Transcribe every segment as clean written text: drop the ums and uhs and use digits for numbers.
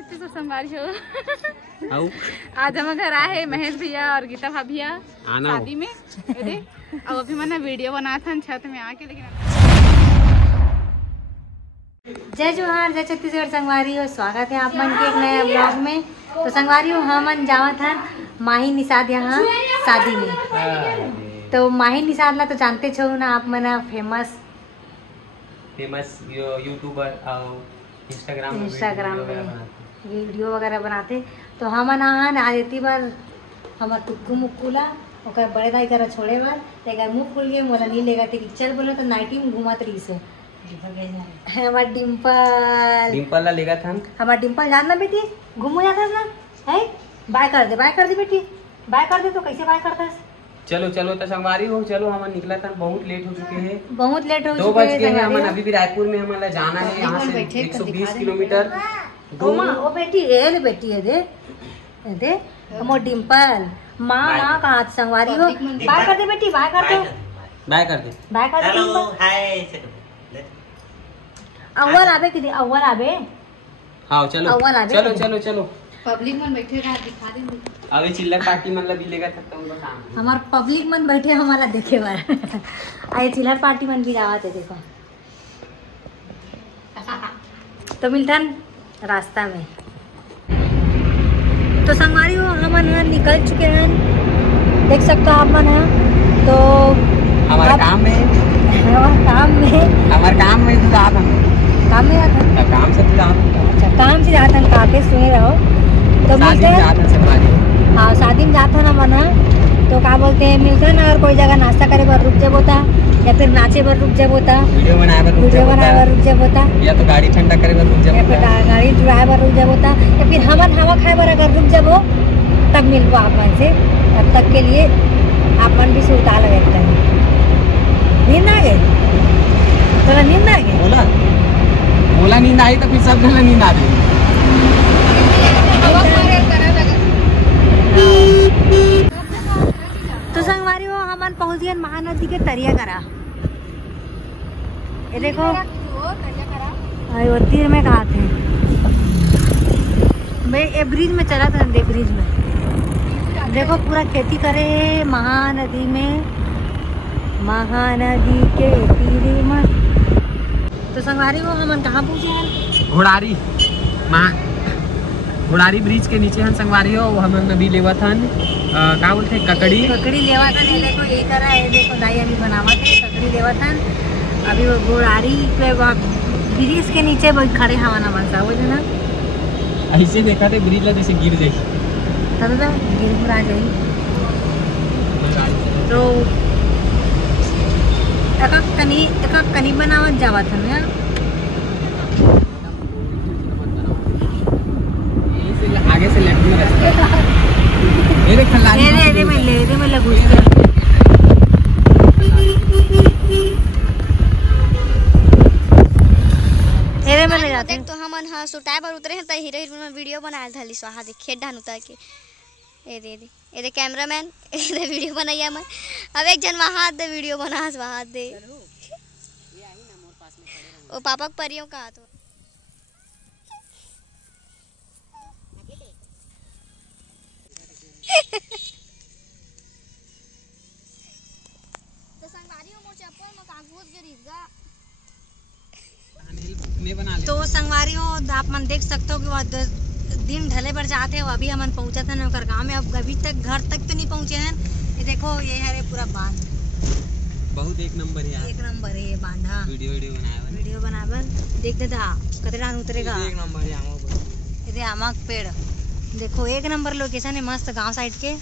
छत्तीसगढ़ संगवारी हो। आज हम घर आए महेश भैया और गीता भाभिया शादी में और अभी मैंने वीडियो बनाया था छत में आके। लेकिन जय जोहार, जय छत्तीसगढ़ संगवारी हो। स्वागत है आप मन के एक नए ब्लॉग में। तो संगवारी हो हम जावा था माही निषाद यहाँ शादी में। तो माही निषाद ला तो जानते छो ना आप मना फेमस यूट्यूबर और इंस्टाग्राम में वीडियो वगैरह बनाते। तो हम आज इतनी बार हमार टुक्कू मुक्कूला ओकर बड़े दाई करा छोड़े बार तेगा मुंह खुल गए मोला नहीं लेगा ते चल बोले तो नाइटी में घुमात रही से हमार डिम्पल ला लेगा था। हमार डिम्पल जानना बेटी घूमो जाता ना है। बाय कर दे बेटी, बाय कर दे। तो कैसे बाय करता है? चलो तो संगवारी हो, चलो हम निकला था। बहुत लेट हो चुके हैं, 2 बज गए हैं। हम अभी भी रायपुर में हमारा जाना है यहाँ से 120 किलोमीटर। वो बेटी है दे हमो डिम्पल माँ कहाँ संगवारी हो। बाय कर दे बेटी, बाय कर दे। हेलो हाय अव्वल आबे कि अव्वल आबे। हाँ चलो पब्लिक में बैठे रहा दिखा देंगे। अबे चिल्लर पार्टी मतलब भी लेगा था हमार पब्लिक मन बैठे हमारा देखे बार आए चिल्लर पार्टी मन भी जावा थे देखो। तो मिलतन रास्ता में। तो संगवारी हो हम निकल चुके हैं, देख सकते हो आप मन है। तो हमारे काम में तो काम से काम से जाता है काके सुने रहो। तो मिलते हैं हाँ शादी में जाता ना मना। तो क्या बोलते हैं मिलते हैं ना। अगर कोई जगह नाश्ता करे पर रुक जब होता या फिर नाचे पर रुक जब होता, वीडियो बनाए पर रुक जब होता, या तो गाड़ी ठंडा करे पर रुक जब, या फिर गाड़ी चुराए पर रुक जब होता, या फिर हवा खाए पर अगर रुक जब हो तब मिलबो आप मन से। तब तक के लिए आप मन भी सुरता लगता है। नींद आ गई थोड़ा, नींद आ गई बोला नींद आई तो फिर सब जगह नींद आ गई। तो संगवारी हो हम पहुंच गए महानदी के तरिया करा। ये देखो तीर में कहा थे मैं ये ब्रिज में चला था। दे ब्रिज में देखो पूरा खेती करे महानदी में, महानदी के तीरे में। तो संगवारी हो हम कहाँ पहुँचे हैं? घोड़ारी ब्रिज के नीचे हम संगवारी हो। हम अभी लेवा था क्या बोलते हैं ककड़ी लेवा था। देखो ये करा है, देखो दाई अभी बनावा थे ककड़ी लेवा था। अभी वो घोड़ारी पे ब्रिज के नीचे बहुत खड़े हवा ना बनता वो ना ऐसे देखा थे ब्रिज ला जैसे गिर जाए गिर आ जाए। तो एक कनी बनावत जावा था ना। आगे से लेफ्ट में रास्ता ये में लगू देख तो हम सुटाए पर उतरे हैं तो हीरो हीरोइन में वीडियो बनाया था स्वाहा देख खेत ढान उतर के। ये कैमरामैन वीडियो बनाइए मैं। अब एक जन वहाँ दे वीडियो बना वहाँ दे वो पापा परियों का तो तो संगवारी हो आप मन देख सकते हो कि वह दिन ढले पर जाते हो। अभी हम पहुंचा था नौकर गाँव में। अब अभी तक घर तक तो नहीं पहुंचे हैं। ये देखो ये है पूरा बांध, बहुत एक नंबर है ये बांधा। वीडियो बनावर देखते था कतरा उतरेगा। एक नंबर है ये आमक पेड़ देखो एक नंबर लोकेशन है मस्त गांव साइड के।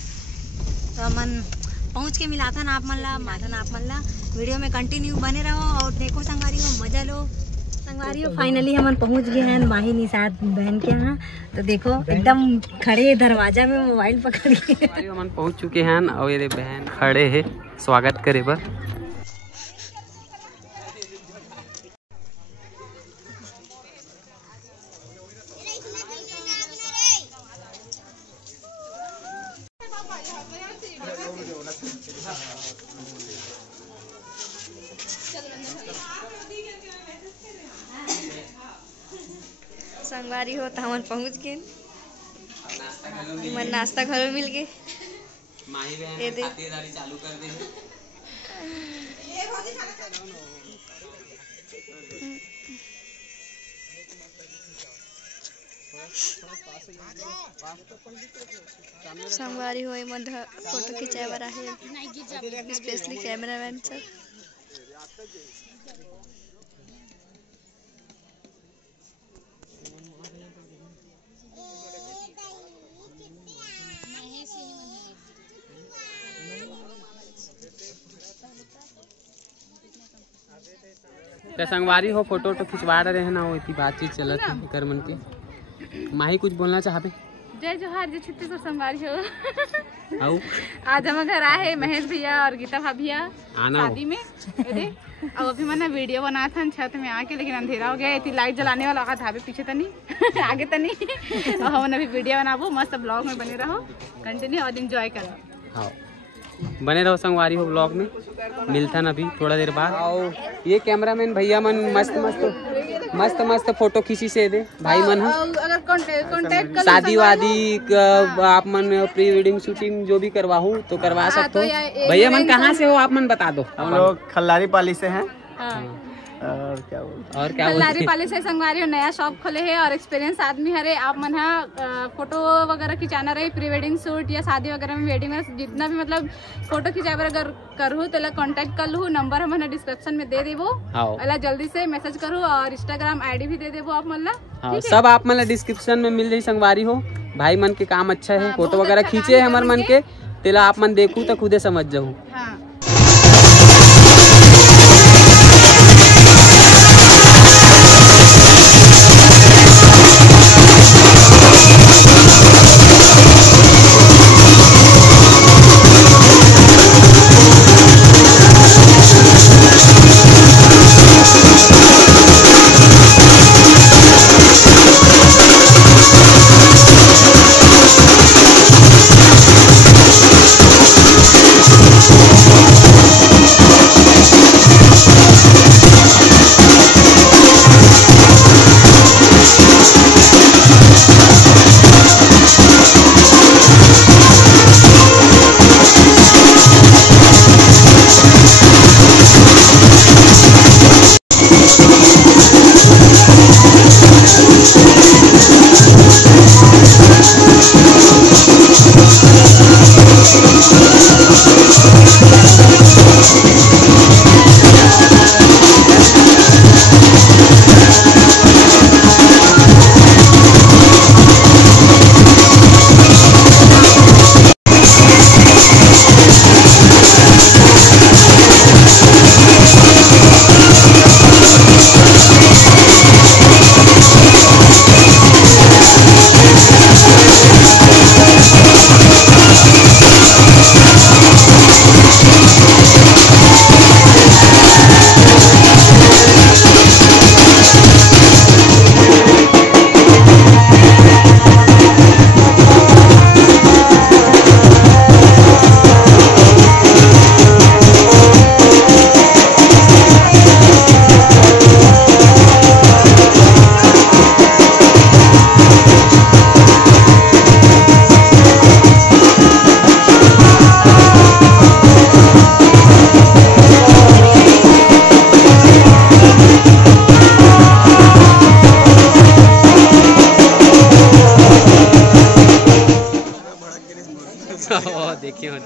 तो मन पहुंच के मिला था ना आप मन ला वीडियो में कंटिन्यू बने रहो और देखो संगवारी हो मजा लो। संगवारी हो फाइनली हम पहुंच गए हैं माही निषाद बहन के यहाँ। तो देखो एकदम खड़े दरवाजा में मोबाइल पकड़ के हम पहुंच चुके हैं और ये बहन खड़े है स्वागत करे पर। संगवारी हो तो हमन पहुँच गए, मन नाश्ता घर में मिल गए। ये देख चालू कर दे। संगवारी हो मन फोटो खिंचाए बर आहे, स्पेशली कैमरामैन सर। संगवारी हो फोटो तो खिंचवा रहे हैं ना, वो इतनी बातचीत चलत है कर मन के। माही कुछ बोलना चाहते? जय जोहार, जय छत्तीसगढ़ संगवारी हो। आज हम घर आए महेश भैया और गीता भाभिया शादी में। अब अभी मैंने वीडियो बनाया था छत में आके, लेकिन अंधेरा हो गया, इतनी लाइट जलाने वाला था धाबे पीछे तनी आगे तनी। और हम अभी वीडियो बनाबो, मस्त ब्लॉग में बने रहो, कंटिन्यू और एंजॉय करो। हाँ बने रहो संगवारी हो ब्लॉग में, मिलता ना अभी थोड़ा देर बाद। और ये कैमरामैन भैया मन मस्त मस्त फोटो खींची से दे भाई मन। अगर कांटेक्ट शादी वादी आप मन प्री वेडिंग शूटिंग जो भी करवाऊँ तो करवा सकते हो। भैया मन कहाँ से हो आप मन बता दो। हम लोग खल्लारी पाली से हैं। और क्या खल्लारी पाली से संगवारी नया शॉप खोले है और एक्सपीरियंस आदमी हरे। आप मन फोटो वगैरह खिंचाना रहे, प्री वेडिंग शूट या शादी वगैरह में, वेडिंग में जितना भी मतलब फोटो खिंचाए अगर करूँ तो कांटेक्ट कर लूँ। नंबर हम डिस्क्रिप्शन में दे देवो, जल्दी से मैसेज करूँ और इंस्टाग्राम आईडी भी दे देवो आप मन। सब आप मन डिस्क्रिप्शन में मिल जाए। संगवारी हो भाई मन के काम अच्छा है, फोटो वगैरह खींचे है हमारे मन के, तेला आप मन देखू तो खुदे समझ जाऊँ। देखिए भैया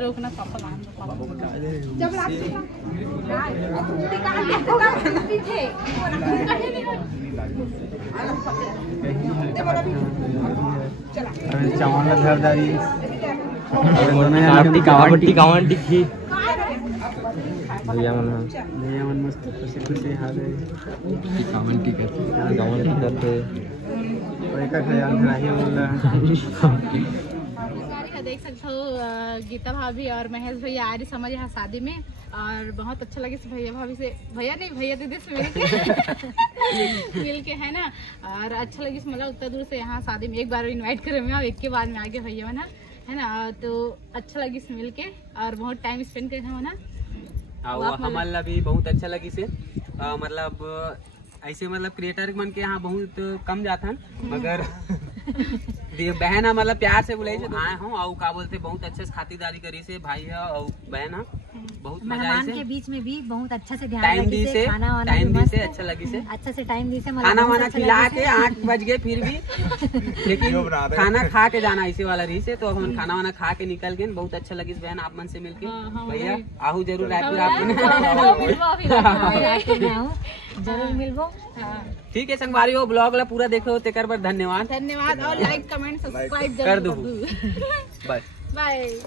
रोकना पापा चावल घरदारी कावंटी भैया मन मस्त खुशी खुशी हाल है गावन टिकट है देख सकते हो गीता भाभी और महेश भैया आ रही समझ यहाँ शादी में, और बहुत अच्छा लगे भैया भाभी से, भैया नहीं भैया दीदी से मिल के है ना, और अच्छा लगी मतलब उतना दूर से यहाँ शादी में एक बार इनवाइट करे मैं एक के बाद में आगे भैया ना है ना, तो अच्छा लगी से मिल के और बहुत टाइम स्पेंड करे ना। हमारा भी बहुत अच्छा लगी से मतलब ऐसे मतलब क्रिएटर मन के यहाँ बहुत कम जाता है, मगर बहन मतलब प्यार से बुलाई से आए हूँ और का बोलते बहुत अच्छे से खातिरदारी करी से भाई है और बहन है, बहुत मजा आई से के बीच में भी बहुत अच्छा से ध्यान टाइम दी से अच्छा लगी से अच्छा से टाइम दी से खाना वाना खिला के 8 बज गए फिर भी लेकिन खाना खा के जाना ऐसे वाला रही से, तो हम खाना वाना खा के निकल गए। बहुत अच्छा लगी बहन आप मन से मिलके। भैया आहू जरूर रायपुर जरूर मिलबो। ठीक है संगवारी हो ब्लॉग ला पूरा देखो तेकर पर धन्यवाद और लाइक कमेंट सब्सक्राइब कर दो। बाय।